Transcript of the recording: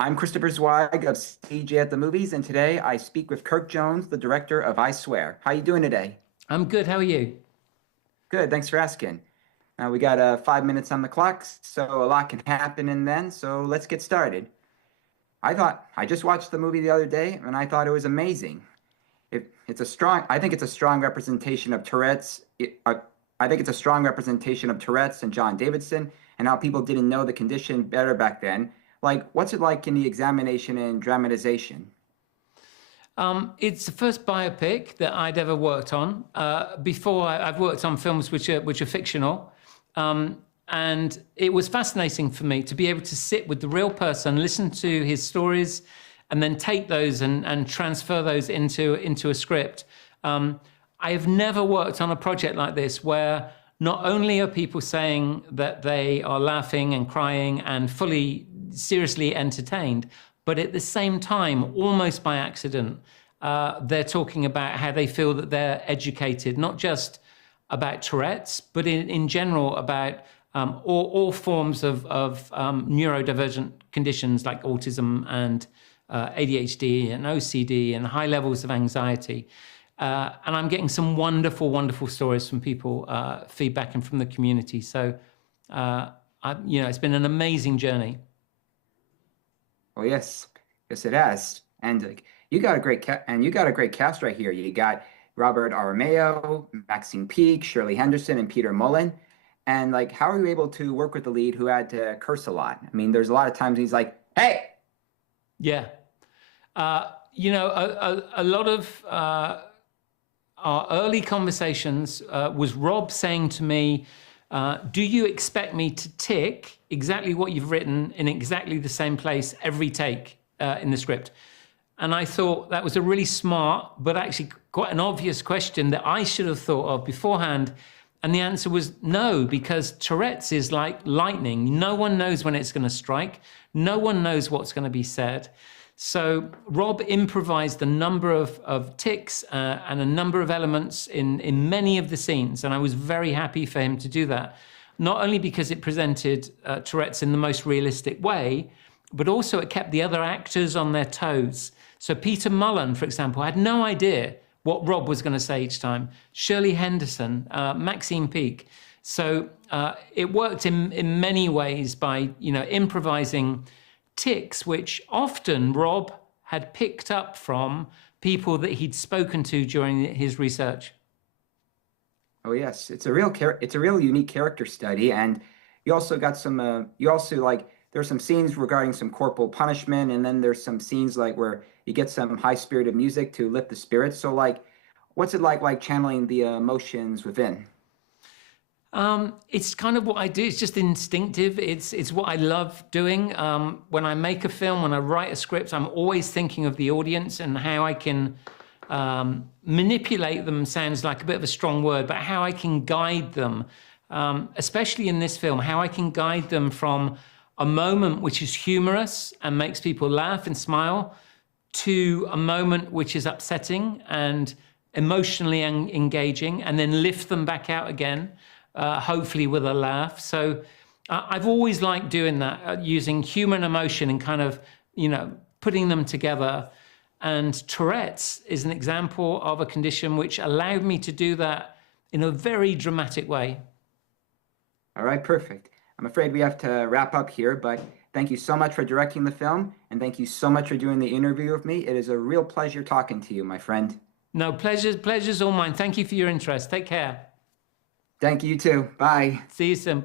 I'm Christopher Zweig of CJ at the Movies, and today I speak with Kirk Jones, the director of I Swear. How you doing today? I'm good. How are you? Good, thanks for asking. We got 5 minutes on the clock, so a lot can happen in then, so let's get started. I just watched the movie the other day, and I thought it was amazing. I think it's a strong representation of I think it's a strong representation of Tourette's and John Davidson, and how people didn't know the condition better back then. Like, what's it like in the examination and dramatization? It's the first biopic that I'd ever worked on. Before, I've worked on films which are fictional, and it was fascinating for me to be able to sit with the real person, listen to his stories, and then take those and transfer those into a script. I have never worked on a project like this where not only are people saying that they are laughing and crying and fully seriously entertained, but at the same time, almost by accident, they're talking about how they feel that they're educated, not just about Tourette's, but in general about all forms of neurodivergent conditions like autism and ADHD and OCD and high levels of anxiety. And I'm getting some wonderful, wonderful stories from people, feedback and from the community. So, it's been an amazing journey. Oh yes, yes it has. And you got a great cast right here. You got Robert Aramayo, Maxine Peake, Shirley Henderson, and Peter Mullen. And like, how are you able to work with the lead who had to curse a lot? I mean, there's a lot of times he's like, "Hey." Yeah. A lot of our early conversations was Rob saying to me, do you expect me to tick exactly what you've written in exactly the same place every take in the script? And I thought that was a really smart, but actually quite an obvious question that I should have thought of beforehand. And the answer was no, because Tourette's is like lightning. No one knows when it's going to strike. No one knows what's going to be said. So Rob improvised a number of ticks and a number of elements in many of the scenes. And I was very happy for him to do that, not only because it presented Tourette's in the most realistic way, but also it kept the other actors on their toes. So Peter Mullen, for example, had no idea what Rob was going to say each time. Shirley Henderson, Maxine Peake. So it worked in many ways by improvising ticks, which often Rob had picked up from people that he'd spoken to during his research. Oh yes, it's a real unique character study, and you also got there's some scenes regarding some corporal punishment, and then there's some scenes like where you get some high-spirited music to lift the spirits. So like, what's it like channeling the emotions within? It's kind of what I do. It's just instinctive. It's what I love doing. When I make a film, when I write a script, I'm always thinking of the audience and how I can manipulate them. Sounds like a bit of a strong word, but how I can guide them, especially in this film, how I can guide them from a moment which is humorous and makes people laugh and smile to a moment which is upsetting and emotionally engaging, and then lift them back out again. Hopefully with a laugh. So I've always liked doing that, using humor and emotion and kind of, putting them together. And Tourette's is an example of a condition which allowed me to do that in a very dramatic way. All right, perfect. I'm afraid we have to wrap up here, but thank you so much for directing the film, and thank you so much for doing the interview with me. It is a real pleasure talking to you, my friend. No, pleasure's all mine. Thank you for your interest. Take care. Thank you too. Bye. See you soon. Bye.